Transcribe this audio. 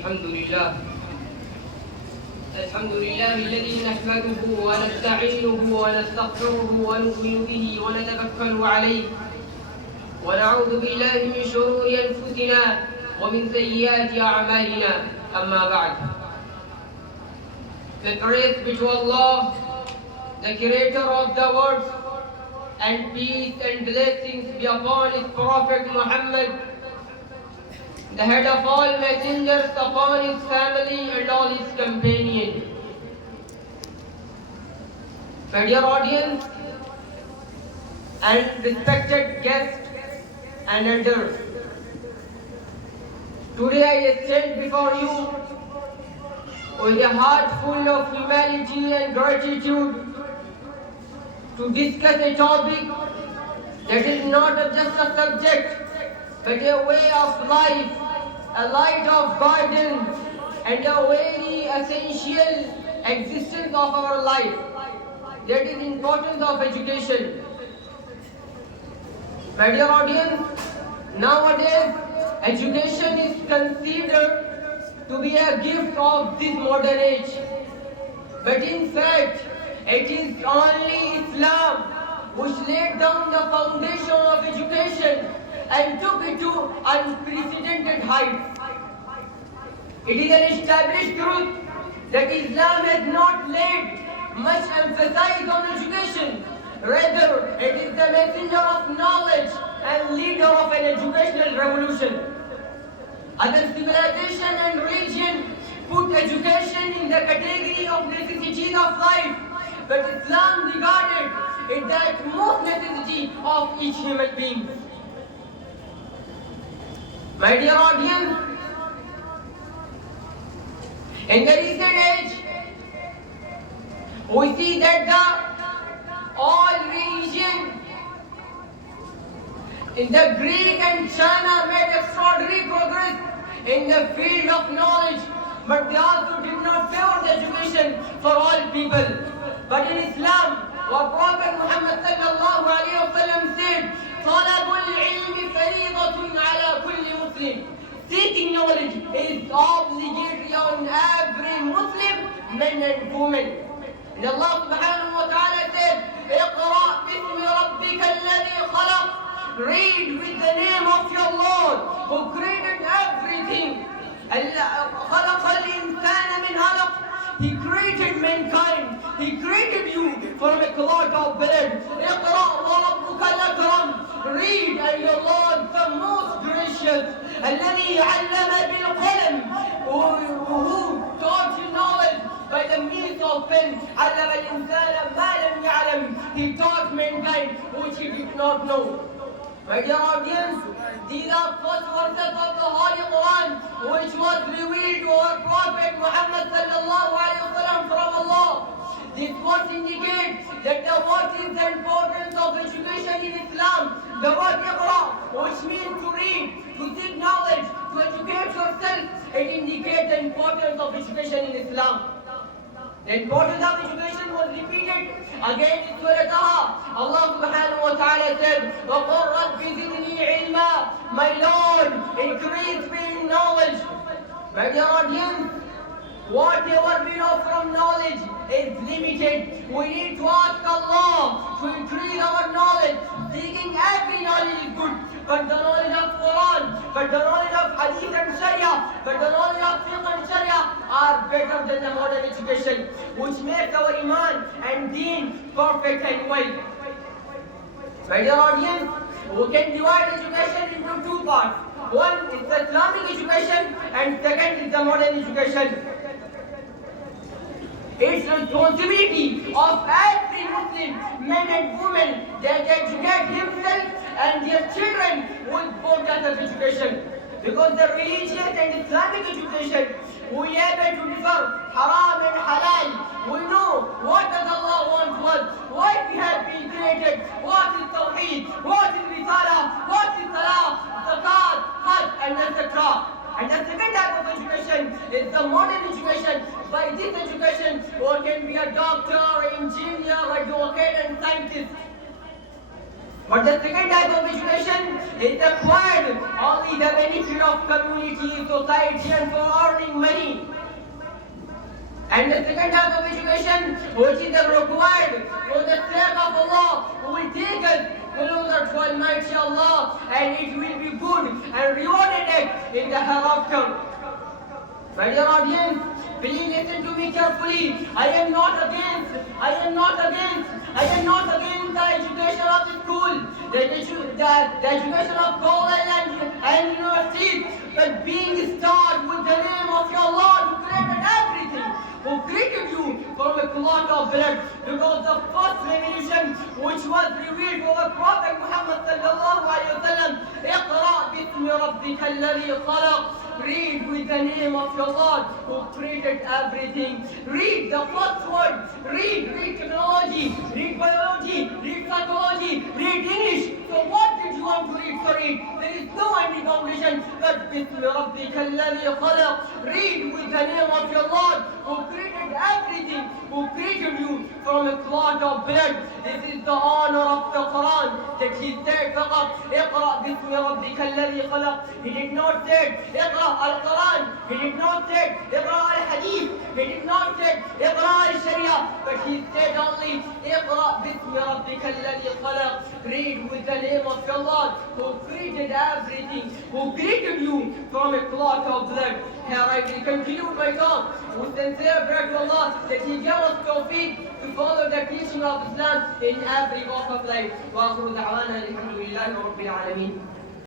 الحمد لله الذي نحمده ونستعينه ونستغفره ونؤمن به ونتوكل عليه ونعوذ بالله من شرور أنفسنا ومن سيئات أعمالنا. أما بعد. The praise be to Allah, the creator of the world, and peace and blessings be upon his Prophet Muhammad, the head of all messengers, upon his family and all his companions. My dear audience and respected guests and elders, today I stand before you with a heart full of humility and gratitude to discuss a topic that is not just a subject but a way of life, a light of guidance, and a very essential existence of our life. That is the importance of education. My dear audience, nowadays education is considered to be a gift of this modern age. But in fact, it is only Islam which laid down the foundation of education and took it to unprecedented heights. It is an established truth that Islam has not laid much emphasis on education. Rather, it is the messenger of knowledge and leader of an educational revolution. Other civilization and religion put education in the category of necessities of life, but Islam regarded it the utmost necessity of each human being. My dear audience, in the recent age, we see that all religions in the Greek and China made extraordinary progress in the field of knowledge, but they also did not favor the education for all people. But in Islam, our Prophet Muhammad sallallahu alayhi wa sallam said, طلب العلم فريضة على كل مسلم. Seeking knowledge is obligatory on every Muslim, men and women. And Allah subhanahu wa ta'ala said, اقرأ باسم ربك الذي خلق. Read with the name of your Lord who created everything. خلق الإنسان من علق. He created mankind. He created you from a clot of blood. اقرأ وربك الأكرم. Read, and your Lord the most gracious. الذي علم بالقلم. Who taught you knowledge by the means of pen. علم الإنسان ما لم يعلم. He taught mankind which he did not know. My dear audience, these are first verses of the Holy Quran, which was revealed to our Prophet Muhammad sallallahu alayhi wa sallam from Allah. This verse indicates that what is the importance of education in Islam. The word iqra, which means to read, to seek knowledge, to educate yourself, it indicates the importance of education in Islam. The importance of education was repeated again in Surah Taha. Allah subhanahu wa ta'ala said, وَقُلْ رَبِّ زِدْنِي عِلْمًا. My Lord, increase me in knowledge. My dear audience, whatever we know from knowledge is limited. We need to ask Allah to increase our knowledge. Seeking every knowledge is good, but the knowledge of Quran, but the knowledge of Hadith and Sharia, but the knowledge of Fiqh and Sharia are better than the modern education, which makes our Iman and Deen perfect and well. My dear audience, we can divide education into two parts. One is the Islamic education and second is the modern education. It's the responsibility of every Muslim, men and women, that educate himself and their children with both kinds of education. Because the religious and Islamic education, we are able to differ haram and halal. We know what does Allah want to us, why we have been created, what is Tawheed, what is Risala, what is Salah, Zakat, Hajj, and etc. And the second type of education is the modern education. By this education, one can be a doctor, engineer, advocate, and scientist. But the second type of education is acquired only the benefit of community, society, and for earning money. And the second type of education, which is required for the sake of Allah, who will take us closer to Almighty Allah, and it will be good and rewarded in the hereafter. My dear audience, please listen to me carefully. I am not against the education of the school, the education of college and universities, but being started with the name of your Lord who created everything, who created you from a clot of blood, because the first revelation which was revealed to our Prophet Muhammad sallallahu alayhi wa sallam, اقرأ باسم ربك الذي خلق. Read with the name of your Lord who created everything. Read the first word. Read technology, read biology, read psychology, read English. So what did you want to read? So read. There is no any foundation but بِسْمِ رَبِّكَ الَّذِي خَلَقَ. Read with the name of your Lord who created everything, who created you from a clot of blood. This is the honor of the Quran, that he said فقط اقرأ باسم ربك الذي خلق. He did not say اقرأ Al-Quran. He did not say اقرأ Al-Hadith. He did not say اقرأ Al-Sharia. But he said only اقرأ باسم ربك الذي خلق. Read with the name of your Lord who created everything, who created you from a clot of blood. Here I will conclude my talk with sincere prayer to Allah that He gave us tawfiq to follow the teaching of Islam in every walk of life. وآخر دعوانا الحمد لله رب العالمين.